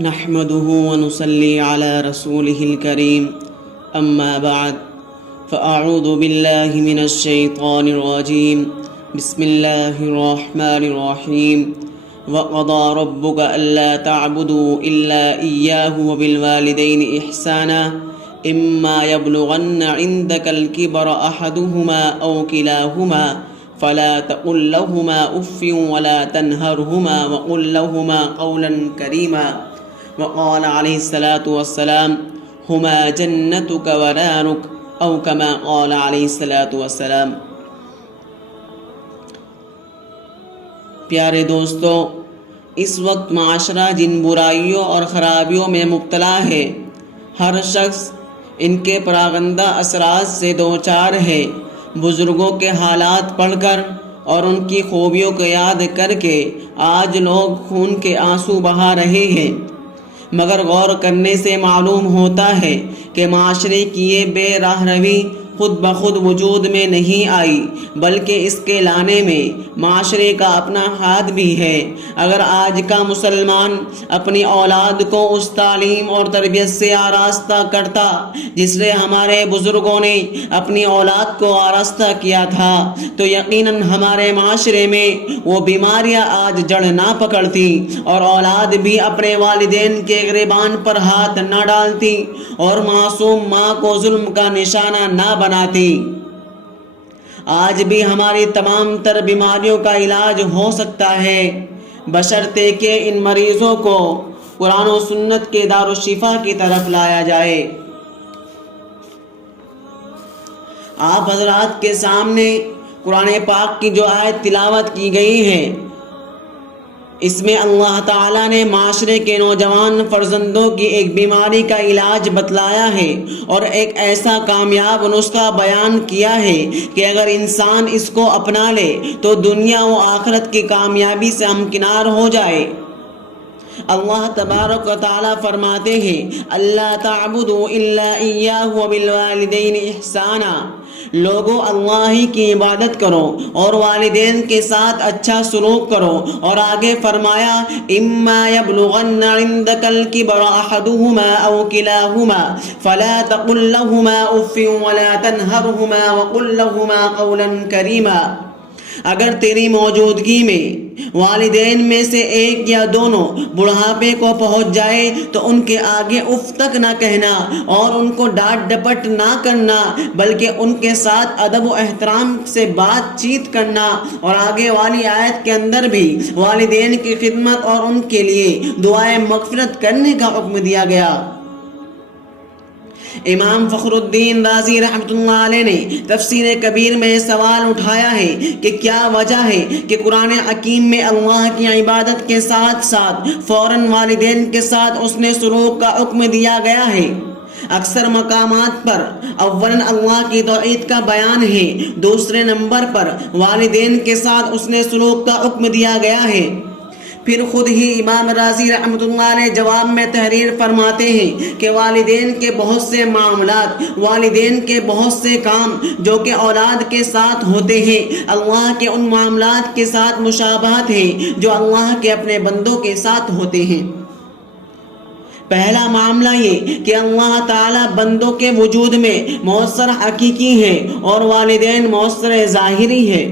نحمده ونصلي على رسوله الكريم أما بعد فأعوذ بالله من الشيطان الرجيم بسم الله الرحمن الرحيم وقضى ربك ألا تعبدوا إلا إياه وبالوالدين إحسانا إما يبلغن عندك الكبر أحدهما أو كلاهما فلا تقل لهما أف ولا تنهرهما وقل لهما قولا كريما وقال عليه الصلاة والسلام هما جنتك ونارك أو كما قال عليه الصلاة والسلام۔ پیارے دوستو، اس وقت معاشرہ جن برائیوں اور خرابیوں میں مبتلا ہے، ہر شخص ان کے پراگندہ اثرات سے دوچار ہے۔ بزرگوں کے حالات پڑھ کر اور ان کی خوبیوں کو یاد کر کے آج لوگ خون کے آنسو بہا رہے ہیں، مگر غور کرنے سے معلوم ہوتا ہے کہ معاشرے کی یہ بے راہ روی خود بخود وجود میں نہیں آئی، بلکہ اس کے لانے میں معاشرے کا اپنا ہاتھ بھی ہے۔ اگر آج کا مسلمان اپنی اولاد کو اس تعلیم اور تربیت سے آراستہ کرتا جس سے ہمارے بزرگوں نے اپنی اولاد کو آراستہ کیا تھا، تو یقیناً ہمارے معاشرے میں وہ بیماریاں آج جڑ نہ پکڑتی اور اولاد بھی اپنے والدین کے گریبان پر ہاتھ نہ ڈالتی اور معصوم ماں کو ظلم کا نشانہ نہ بناتی۔ آج بھی ہماری تمام تر بیماریوں کا علاج ہو سکتا ہے، بشرطے کہ ان مریضوں کو قرآن و سنت کے دارالشفا کی طرف لایا جائے۔ آپ حضرات کے سامنے قرآن پاک کی جو آیت تلاوت کی گئی ہے، اس میں اللہ تعالیٰ نے معاشرے کے نوجوان فرزندوں کی ایک بیماری کا علاج بتلایا ہے اور ایک ایسا کامیاب نسخہ بیان کیا ہے کہ اگر انسان اس کو اپنا لے تو دنیا و آخرت کی کامیابی سے ہمکنار ہو جائے۔ اللہ تبارک و تعالیٰ فرماتے ہیں اللہ تعبدوا الا ایاہ وبالوالدین احسانا، لوگو اللہ ہی کی عبادت کرو اور والدین کے ساتھ اچھا سلوک کرو، اور آگے فرمایا اما یبلغن عندک الکبر احدہما او کلاہما فلا تقل لہما اف ولا تنہرہما وقل لہما قولا کریما، اگر تیری موجودگی میں والدین میں سے ایک یا دونوں بڑھاپے کو پہنچ جائے تو ان کے آگے اف تک نہ کہنا اور ان کو ڈانٹ ڈپٹ نہ کرنا، بلکہ ان کے ساتھ ادب و احترام سے بات چیت کرنا۔ اور آگے والی آیت کے اندر بھی والدین کی خدمت اور ان کے لیے دعائے مغفرت کرنے کا حکم دیا گیا۔ امام فخر الدین رازی رحمۃ اللہ علیہ نے تفسیر کبیر میں سوال اٹھایا ہے کہ کیا وجہ ہے کہ قرآن حکیم میں اللہ کی عبادت کے ساتھ ساتھ فوراً والدین کے ساتھ اس نے سلوک کا حکم دیا گیا ہے۔ اکثر مقامات پر اولاً اللہ کی توحید کا بیان ہے، دوسرے نمبر پر والدین کے ساتھ اس نے سلوک کا حکم دیا گیا ہے۔ پھر خود ہی امام رازی رحمۃ اللہ علیہ جواب میں تحریر فرماتے ہیں کہ والدین کے بہت سے معاملات، والدین کے بہت سے کام جو کہ اولاد کے ساتھ ہوتے ہیں، اللہ کے ان معاملات کے ساتھ مشابہت ہیں جو اللہ کے اپنے بندوں کے ساتھ ہوتے ہیں۔ پہلا معاملہ یہ کہ اللہ تعالیٰ بندوں کے وجود میں مؤثر حقیقی ہے اور والدین مؤثر ظاہری ہے۔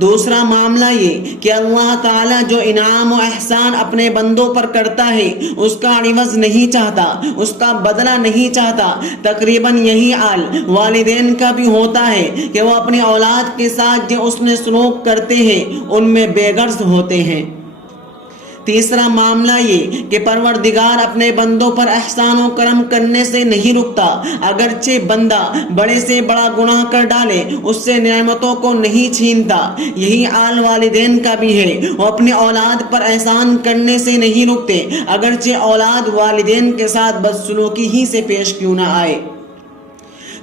دوسرا معاملہ یہ کہ اللہ تعالیٰ جو انعام و احسان اپنے بندوں پر کرتا ہے اس کا عوض نہیں چاہتا، اس کا بدلہ نہیں چاہتا۔ تقریباً یہی حال والدین کا بھی ہوتا ہے کہ وہ اپنی اولاد کے ساتھ جو اس نے سلوک کرتے ہیں ان میں بے غرض ہوتے ہیں۔ تیسرا معاملہ یہ کہ پروردگار اپنے بندوں پر احسان و کرم کرنے سے نہیں رکتا، اگرچہ بندہ بڑے سے بڑا گناہ کر ڈالے اس سے نعمتوں کو نہیں چھینتا۔ یہی حال والدین کا بھی ہے، وہ اپنی اولاد پر احسان کرنے سے نہیں رکتے، اگرچہ اولاد والدین کے ساتھ بدسلوکی ہی سے پیش کیوں نہ آئے۔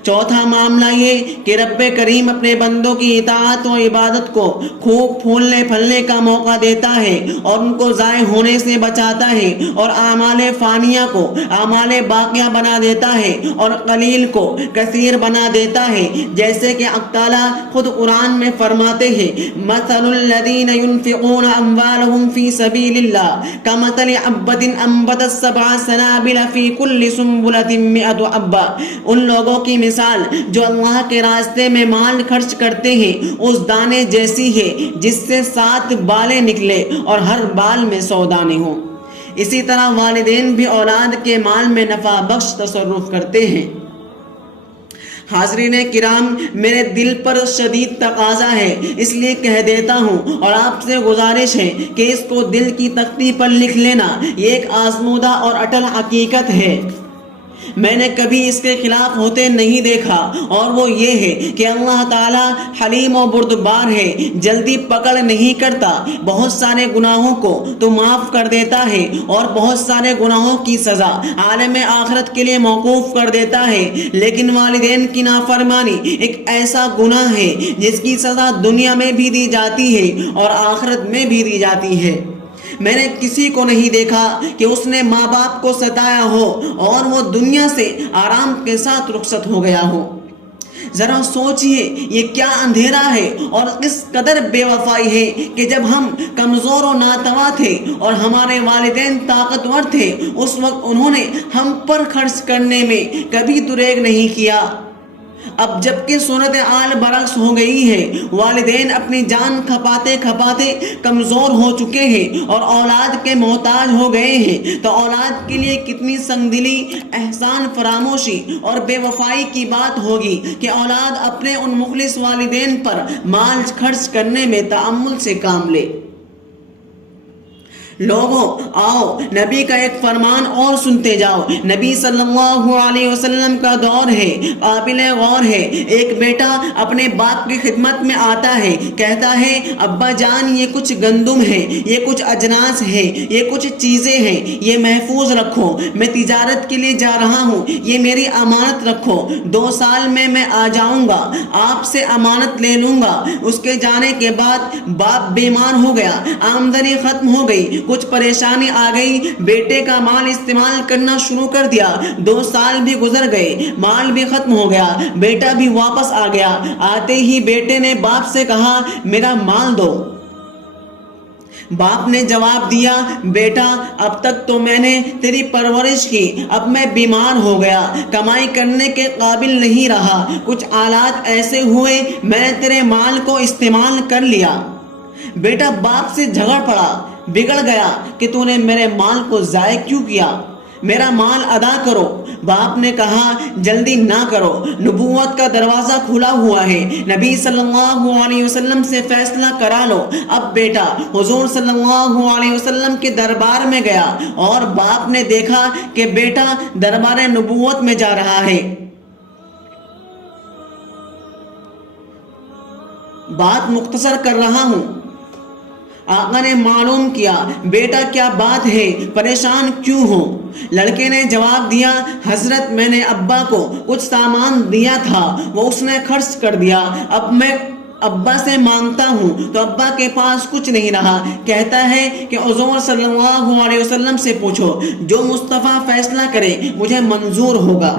چوتھا معاملہ یہ کہ رب کریم اپنے بندوں کی اطاعت و عبادت کو خوب پھولنے پھلنے کا موقع دیتا ہے اور ان کو ضائع ہونے سے بچاتا ہے اور اعمال فانیہ کو اعمال باقیہ بنا دیتا ہے اور قلیل کو کثیر بنا دیتا ہے، جیسے کہ تعالیٰ خود قرآن میں فرماتے ہیں مثل الذین ينفقون اموالهم فی سبیل اللہ کمثل حبۃ انبتت سبع سنابل فی کل سنبلۃ مئۃ حبۃ، ان لوگوں کی مثال جو اللہ کے راستے میں مال خرچ کرتے ہیں اس دانے جیسی ہے جس سے 7 بالیں نکلے اور ہر بال میں 100 دانے ہوں۔ اسی طرح والدین بھی اولاد کے مال میں نفع بخش تصرف کرتے ہیں۔ حاضرین کرام، میرے دل پر شدید تقاضا ہے، اس لیے کہہ دیتا ہوں اور آپ سے گزارش ہے کہ اس کو دل کی تختی پر لکھ لینا، یہ ایک آزمودہ اور اٹل حقیقت ہے، میں نے کبھی اس کے خلاف ہوتے نہیں دیکھا، اور وہ یہ ہے کہ اللہ تعالیٰ حلیم و بردبار ہے، جلدی پکڑ نہیں کرتا، بہت سارے گناہوں کو تو معاف کر دیتا ہے اور بہت سارے گناہوں کی سزا عالم آخرت کے لیے موقوف کر دیتا ہے، لیکن والدین کی نافرمانی ایک ایسا گناہ ہے جس کی سزا دنیا میں بھی دی جاتی ہے اور آخرت میں بھی دی جاتی ہے۔ میں نے کسی کو نہیں دیکھا کہ اس نے ماں باپ کو ستایا ہو اور وہ دنیا سے آرام کے ساتھ رخصت ہو گیا ہو۔ ذرا سوچئے یہ کیا اندھیرا ہے اور کس قدر بے وفائی ہے کہ جب ہم کمزور و ناتواں تھے اور ہمارے والدین طاقتور تھے اس وقت انہوں نے ہم پر خرچ کرنے میں کبھی دریغ نہیں کیا۔ اب جبکہ صورتحال برعکس ہو گئی ہے، والدین اپنی جان کھپاتے کھپاتے کمزور ہو چکے ہیں اور اولاد کے محتاج ہو گئے ہیں، تو اولاد کے لیے کتنی سنگدلی، احسان فراموشی اور بے وفائی کی بات ہوگی کہ اولاد اپنے ان مخلص والدین پر مال خرچ کرنے میں تأمل سے کام لے۔ لوگوں آؤ نبی کا ایک فرمان اور سنتے جاؤ۔ نبی صلی اللہ علیہ وسلم کا دور ہے، قابل غور ہے۔ ایک بیٹا اپنے باپ کی خدمت میں آتا ہے، کہتا ہے ابا جان یہ کچھ گندم ہے، یہ کچھ اجناس ہے، یہ کچھ چیزیں ہیں، یہ محفوظ رکھو، میں تجارت کے لیے جا رہا ہوں، یہ میری امانت رکھو، 2 سال میں آ جاؤں گا، آپ سے امانت لے لوں گا۔ اس کے جانے کے بعد باپ بیمار ہو گیا، آمدنی ختم ہو گئی، کچھ پریشانی آ گئی، بیٹے کا مال استعمال کرنا شروع کر دیا، 2 سال بھی گزر گئے، مال بھی ختم ہو گیا، بیٹا بھی واپس آ گیا۔ آتے ہی بیٹے نے باپ سے کہا میرا مال دو۔ باپ نے جواب دیا بیٹا اب تک تو میں نے تیری پرورش کی، اب میں بیمار ہو گیا، کمائی کرنے کے قابل نہیں رہا، کچھ حالات ایسے ہوئے میں نے تیرے مال کو استعمال کر لیا۔ بیٹا باپ سے جھگڑ پڑا، بگڑ گیا کہ تو نے میرے مال کو ضائع کیوں کیا، میرا مال ادا کرو۔ باپ نے کہا جلدی نہ کرو، نبوت کا دروازہ کھلا ہوا ہے، نبی صلی اللہ علیہ وسلم سے فیصلہ کرا لو۔ اب بیٹا حضور صلی اللہ علیہ وسلم کے دربار میں گیا اور باپ نے دیکھا کہ بیٹا دربار نبوت میں جا رہا ہے۔ بات مختصر کر رہا ہوں، آقا نے معلوم کیا بیٹا کیا بات ہے، پریشان کیوں ہو؟ لڑکے نے جواب دیا حضرت میں نے ابا کو کچھ سامان دیا تھا، وہ اس نے خرچ کر دیا، اب میں ابا سے مانگتا ہوں تو ابا کے پاس کچھ نہیں رہا۔ کہتا ہے کہ حضور صلی اللہ علیہ وسلم سے پوچھو، جو مصطفیٰ فیصلہ کرے مجھے منظور ہوگا۔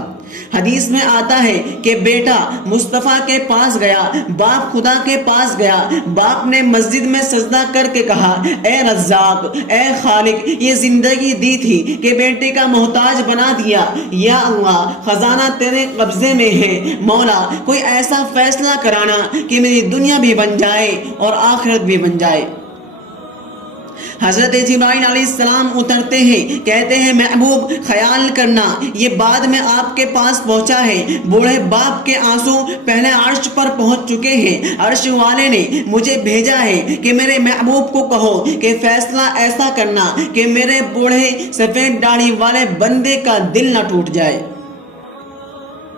حدیث میں آتا ہے کہ بیٹا مصطفیٰ کے پاس گیا، باپ خدا کے پاس گیا، باپ نے مسجد میں سجدہ کر کے کہا اے رزاق، اے خالق، یہ زندگی دی تھی کہ بیٹے کا محتاج بنا دیا، یا اللہ خزانہ تیرے قبضے میں ہے، مولا کوئی ایسا فیصلہ کرانا کہ میری دنیا بھی بن جائے اور آخرت بھی بن جائے۔ حضرت جبرائیل علیہ السلام اترتے ہیں، کہتے ہیں محبوب خیال کرنا یہ بعد میں آپ کے پاس پہنچا ہے۔ بوڑھے باپ کے آنسو پہلے عرش پر پہنچ چکے ہیں، عرش والے نے مجھے بھیجا ہے کہ میرے محبوب کو کہو کہ فیصلہ ایسا کرنا کہ میرے بوڑھے سفید داڑھی والے بندے کا دل نہ ٹوٹ جائے۔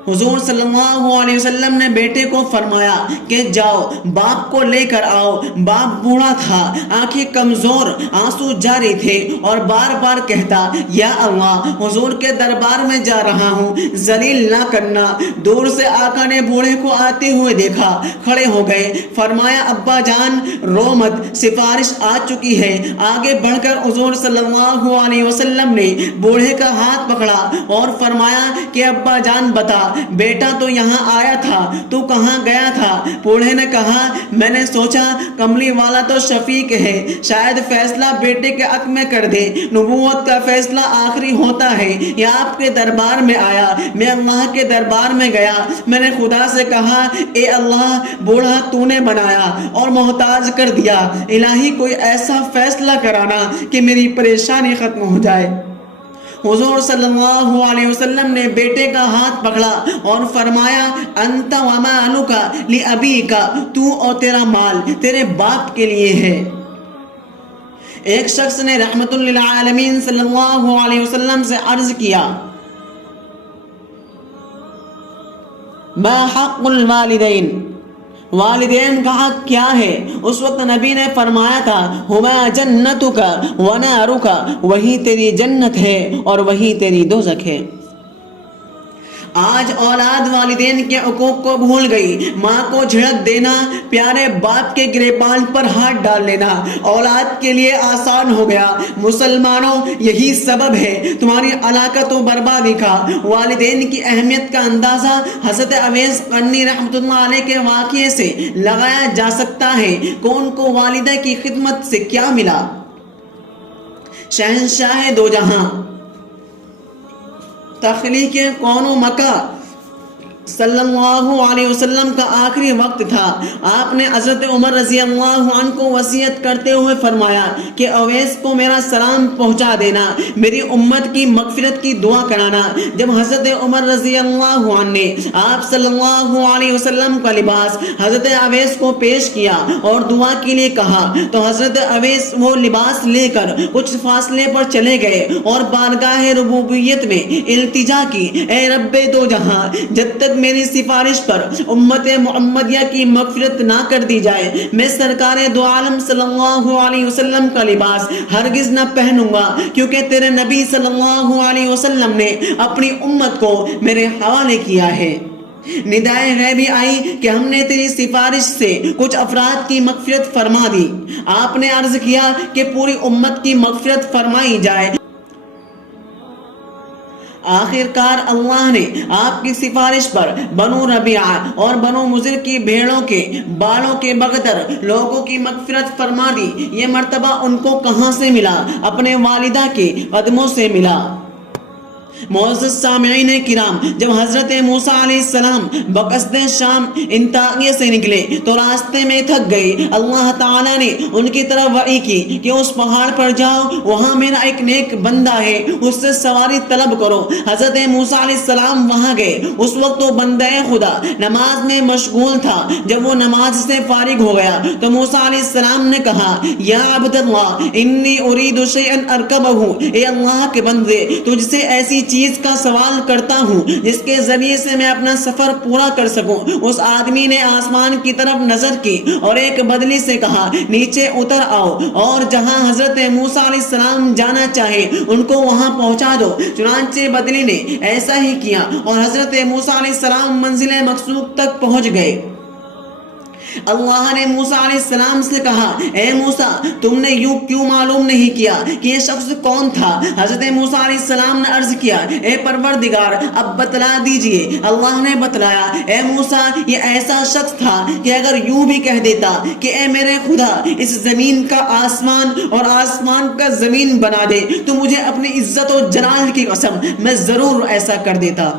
حضور صلی اللہ علیہ وسلم نے بیٹے کو فرمایا کہ جاؤ باپ کو لے کر آؤ۔ باپ بوڑھا تھا، آنکھیں کمزور، آنسو جاری تھے اور بار بار کہتا یا اللہ حضور کے دربار میں جا رہا ہوں، ذلیل نہ کرنا۔ دور سے آقا نے بوڑھے کو آتے ہوئے دیکھا، کھڑے ہو گئے، فرمایا ابا جان رو مت، سفارش آ چکی ہے۔ آگے بڑھ کر حضور صلی اللہ علیہ وسلم نے بوڑھے کا ہاتھ پکڑا اور فرمایا کہ ابا جان بتا بیٹا تو یہاں آیا تھا، تو کہاں گیا تھا؟ بوڑھے نے کہا میں نے سوچا کملی والا تو شفیق ہے، شاید فیصلہ بیٹے کے حق میں کر دے، نبوت کا فیصلہ آخری ہوتا ہے۔ یا آپ کے دربار میں آیا، میں اللہ کے دربار میں گیا، میں نے خدا سے کہا اے اللہ بوڑھا تو نے بنایا اور محتاج کر دیا، الہی کوئی ایسا فیصلہ کرانا کہ میری پریشانی ختم ہو جائے۔ حضور صلی اللہ علیہ وسلم نے بیٹے کا ہاتھ پکڑا اور فرمایا انت ومالک لابیک، تو اور تیرا مال تیرے باپ کے لیے ہے۔ ایک شخص نے رحمت للعالمین صلی اللہ علیہ وسلم سے عرض کیا ما حق الوالدین، والدین کا حق کیا ہے؟ اس وقت نبی نے فرمایا تھا ہما جنتک ونارک، وہی تیری جنت ہے اور وہی تیری دوزخ ہے۔ آج اولاد والدین کے حقوق کو بھول گئی، ماں کو جھڑک دینا، پیارے باپ کے گریبان پر ہاتھ ڈال لینا اولاد کے لیے آسان ہو گیا۔ مسلمانوں یہی سبب ہے تمہاری ہلاکت و بربادی کا۔ والدین کی اہمیت کا اندازہ حضرت اویس قرنی رحمۃ اللہ علیہ کے واقعے سے لگایا جا سکتا ہے کہ ان کو والدہ کی خدمت سے کیا ملا۔ شہنشاہ دو جہاں، تخلیق کون و مکان صلی اللہ علیہ وسلم کا آخری وقت تھا۔ آپ نے حضرت عمر رضی اللہ عنہ کو وصیت کرتے ہوئے فرمایا کہ اویس کو میرا سلام پہنچا دینا، میری امت کی مغفرت کی دعا کرانا۔ جب حضرت عمر رضی اللہ عنہ نے آپ صلی اللہ علیہ وسلم کا لباس حضرت اویس کو پیش کیا اور دعا کے لیے کہا تو حضرت اویس وہ لباس لے کر کچھ فاصلے پر چلے گئے اور بارگاہ ربوبیت میں التجا کی، اے رب دو جہاں جب تک میری سفارش پر امت محمدیہ کی مغفرت نہ کر دی جائے میں سرکار دو عالم صلی اللہ علیہ وسلم کا لباس ہرگز نہ پہنوں گا، کیونکہ تیرے نبی صلی اللہ علیہ وسلم نے اپنی امت کو میرے حوالے کیا ہے۔ ندائے غیبی آئی کہ ہم نے تیری سفارش سے کچھ افراد کی مغفرت فرما دی۔ آپ نے عرض کیا کہ پوری امت کی مغفرت فرمائی جائے۔ آخر کار اللہ نے آپ کی سفارش پر بنو ربیعہ اور بنو مضر کی بھیڑوں کے بالوں کے بغدر لوگوں کی مغفرت فرما دی۔ یہ مرتبہ ان کو کہاں سے ملا؟ اپنے والدہ کے قدموں سے ملا۔ معزز سامعین کرام، جب حضرت موسیٰ علیہ السلام بقصد شام انطاکیہ سے نکلے تو راستے میں تھک گئے۔ اللہ تعالیٰ نے ان کی طرف وحی کی کہ اس پہاڑ پر جاؤ، وہاں میرا ایک نیک بندہ ہے، اس سے سواری طلب کرو۔ حضرت موسیٰ علیہ السلام وہاں گئے۔ اس وقت وہ بندہ خدا نماز میں مشغول تھا۔ جب وہ نماز سے فارغ ہو گیا تو موسیٰ علیہ السلام نے کہا یا عبد اللہ انی ارید شیئا ارکبہ، اے اللہ کے بندے تجھ سے ایسی چیز کا سوال کرتا ہوں جس کے ذریعے سے میں اپنا سفر پورا کر سکوں۔ اس آدمی نے آسمان کی طرف نظر کی اور ایک بدلی سے کہا نیچے اتر آؤ اور جہاں حضرت موسیٰ علیہ السلام جانا چاہے ان کو وہاں پہنچا دو۔ چنانچہ بدلی نے ایسا ہی کیا اور حضرت موسیٰ علیہ السلام منزل مقصود تک پہنچ گئے۔ اللہ نے موسیٰ علیہ السلام سے کہا اے موسیٰ تم نے یوں کیوں معلوم نہیں کیا کہ یہ شخص کون تھا؟ حضرت موسیٰ علیہ السلام نے عرض کیا اے پروردگار اب بتلا دیجئے۔ اللہ نے بتلایا اے موسیٰ یہ ایسا شخص تھا کہ اگر یوں بھی کہہ دیتا کہ اے میرے خدا اس زمین کا آسمان اور آسمان کا زمین بنا دے تو مجھے اپنی عزت و جلال کی قسم میں ضرور ایسا کر دیتا۔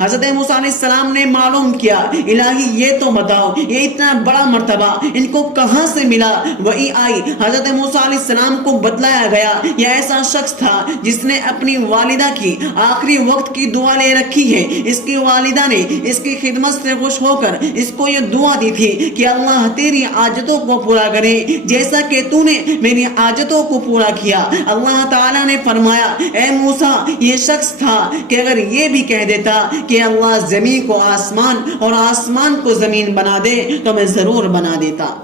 حضرت موسیٰ علیہ السلام نے معلوم کیا الہی یہ تو بتاؤ یہ اتنا بڑا مرتبہ ان کو کہاں سے ملا؟ وہی آئی، حضرت موسیٰ علیہ السلام کو بتلایا گیا یہ ایسا شخص تھا جس نے اپنی والدہ کی آخری وقت کی دعا لے رکھی ہے۔ اس کی والدہ نے اس کی خدمت سے خوش ہو کر اس کو یہ دعا دی تھی کہ اللہ تیری حاجتوں کو پورا کرے جیسا کہ تو نے میری حاجتوں کو پورا کیا۔ اللہ تعالیٰ نے فرمایا اے موسیٰ یہ شخص تھا کہ اگر یہ بھی کہہ دیتا کہ اللہ زمین کو آسمان اور آسمان کو زمین بنا دے تو میں ضرور بنا دیتا۔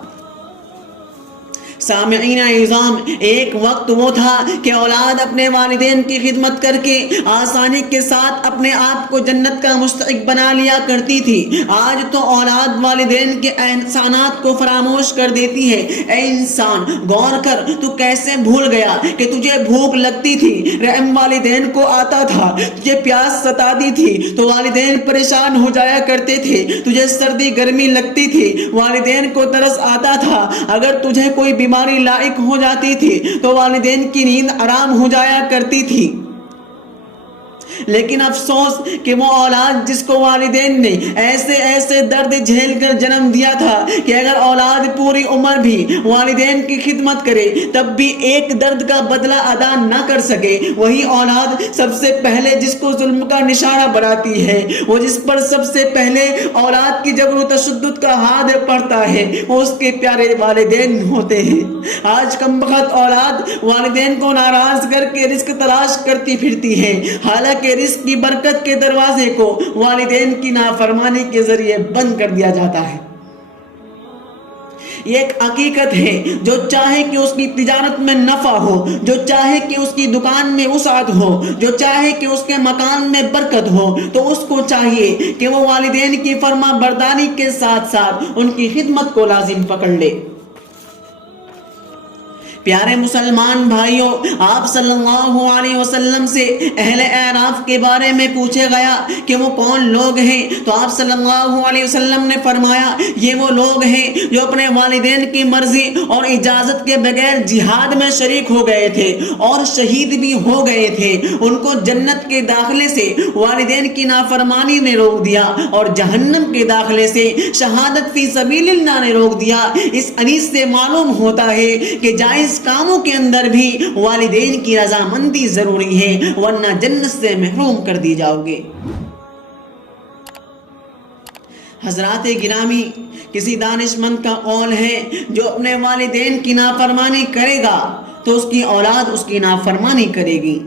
سامعین اعظام، ایک وقت وہ تھا کہ اولاد اپنے والدین کی خدمت کر کے آسانی کے ساتھ اپنے آپ کو جنت کا مستحق بنا لیا کرتی تھی۔ آج تو اولاد والدین کے احسانات کو فراموش کر دیتی ہے۔ اے انسان، غور کر، تو کیسے بھول گیا کہ تجھے بھوک لگتی تھی، رحم والدین کو آتا تھا، تجھے پیاس ستاتی تھی تو والدین پریشان ہو جایا کرتے تھے، تجھے سردی گرمی لگتی تھی، والدین کو ترس آتا تھا، اگر تجھے کوئی بیماری لاحق ہو جاتی تھی تو والدین کی نیند حرام ہو جایا کرتی تھی۔ لیکن افسوس کہ وہ اولاد جس کو والدین نے ایسے ایسے درد جھیل کر جنم دیا تھا کہ اگر اولاد پوری عمر بھی والدین کی خدمت کرے تب بھی ایک درد کا بدلہ ادا نہ کر سکے، وہی اولاد سب سے پہلے جس کو ظلم کا نشانہ بناتی ہے، وہ جس پر سب سے پہلے اولاد کی جبر و تشدد کا ہاتھ پڑتا ہے، وہ اس کے پیارے والدین ہوتے ہیں۔ آج کمبخت اولاد والدین کو ناراض کر کے رزق تلاش کرتی پھرتی ہے، حالانکہ رزق کی برکت کے دروازے کو والدین کی نافرمانی کے ذریعے بند کر دیا جاتا ہے۔ یہ ایک حقیقت ہے، جو چاہے کہ اس کی تجارت میں نفع ہو، جو چاہے کہ اس کی دکان میں وسعت ہو، جو چاہے کہ اس کے مکان میں برکت ہو، تو اس کو چاہیے کہ وہ والدین کی فرما برداری کے ساتھ ساتھ ان کی خدمت کو لازم پکڑ لے۔ پیارے مسلمان بھائیوں، آپ صلی اللہ علیہ وسلم سے اہل اعراف کے بارے میں پوچھا گیا کہ وہ کون لوگ ہیں، تو آپ صلی اللہ علیہ وسلم نے فرمایا یہ وہ لوگ ہیں جو اپنے والدین کی مرضی اور اجازت کے بغیر جہاد میں شریک ہو گئے تھے اور شہید بھی ہو گئے تھے۔ ان کو جنت کے داخلے سے والدین کی نافرمانی نے روک دیا اور جہنم کے داخلے سے شہادت فی سبیل اللہ نے روک دیا۔ اس حدیث سے معلوم ہوتا ہے کہ جائز کاموں کے اندر بھی والدین کی رضامندی ضروری ہے، ورنہ جنت سے محروم کر دی جاؤ گے۔ حضرات گرامی، کسی دانش مند کا قول ہے جو اپنے والدین کی نافرمانی کرے گا تو اس کی اولاد اس کی نافرمانی کرے گی۔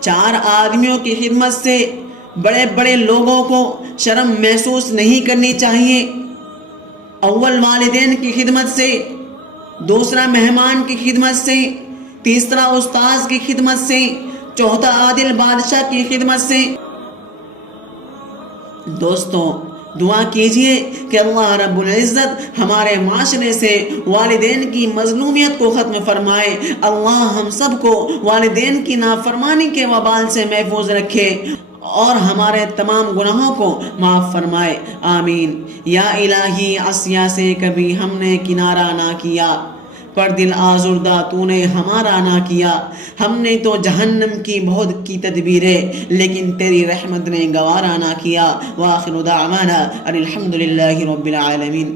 4 آدمیوں کی خدمت سے بڑے بڑے لوگوں کو شرم محسوس نہیں کرنی چاہیے۔ اول والدین کی خدمت سے، دوسرا مہمان کی خدمت سے، تیسرا استاذ کی خدمت سے، چوتھا عادل بادشاہ کی خدمت سے۔ دوستوں، دعا کیجئے کہ اللہ رب العزت ہمارے معاشرے سے والدین کی مظلومیت کو ختم فرمائے، اللہ ہم سب کو والدین کی نافرمانی کے وبال سے محفوظ رکھے اور ہمارے تمام گناہوں کو معاف فرمائے، آمین۔ یا الہی، عصیہ سے کبھی ہم نے کنارہ نہ کیا، پر دل آزردہ تو نے ہمارا نہ کیا۔ ہم نے تو جہنم کی بہت کی تدبیریں، لیکن تیری رحمت نے گوارا نہ کیا۔ وآخر دعوانا ان الحمد للہ رب العالمین۔